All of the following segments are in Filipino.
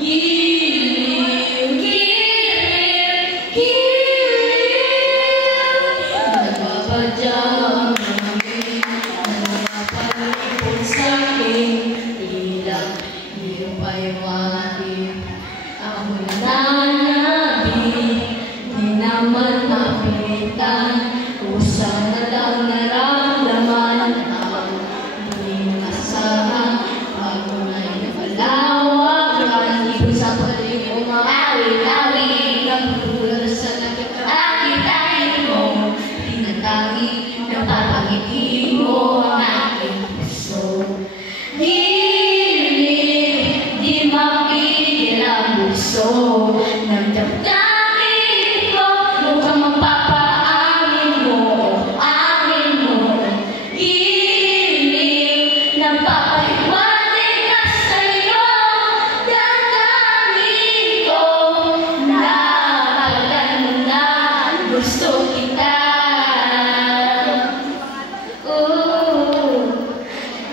Giliw, giliw, giliw. Nagpapadyang namin, nagpapalipot sa'kin. Tila, di ko paiwanin. Ako nananabi, di naman mapitan. Kusang na lang naramdaman ang di masahan. Ako na'y napalawakan, ibig sa palig umawit-awit. Nagpulol sa nakita-akitain mo, tinatangi, napapangiti mo ang aking puso. Hilig, di mapigil ang buso ng damdamin ko, mukhang magpapaamin mo, amin mo. Hilig, nagpapaliwanag na sa'yo, damdamin ko, napagdan mo na, gusto kita.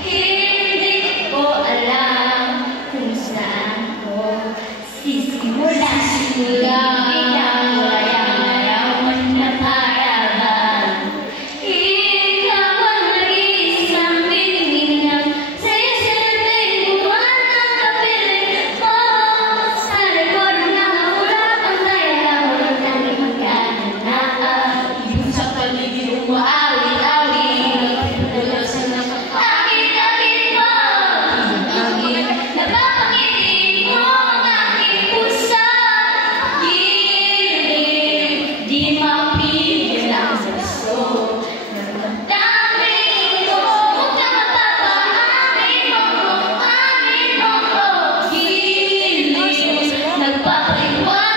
Hindi ko alam kung saan ko sisimula. Biglang walang larawan na paraban. Ikaw ang nag-iisang bininig ng sa'yo-sa'yo'y buwan ng kapiling ko. Sa likod ng hulagang nayayawan ng magkaganaan. Ibig sa paligid umaawit-awit, nagpapulol sa nakakakit-akit mo. Napapangiti mo ang aking puso. Hilig, di mapigil ang gusto ng damdamin ko, mukhang mapapaamin mo ko, amin mo ko. Hilig, nagpapaliwanag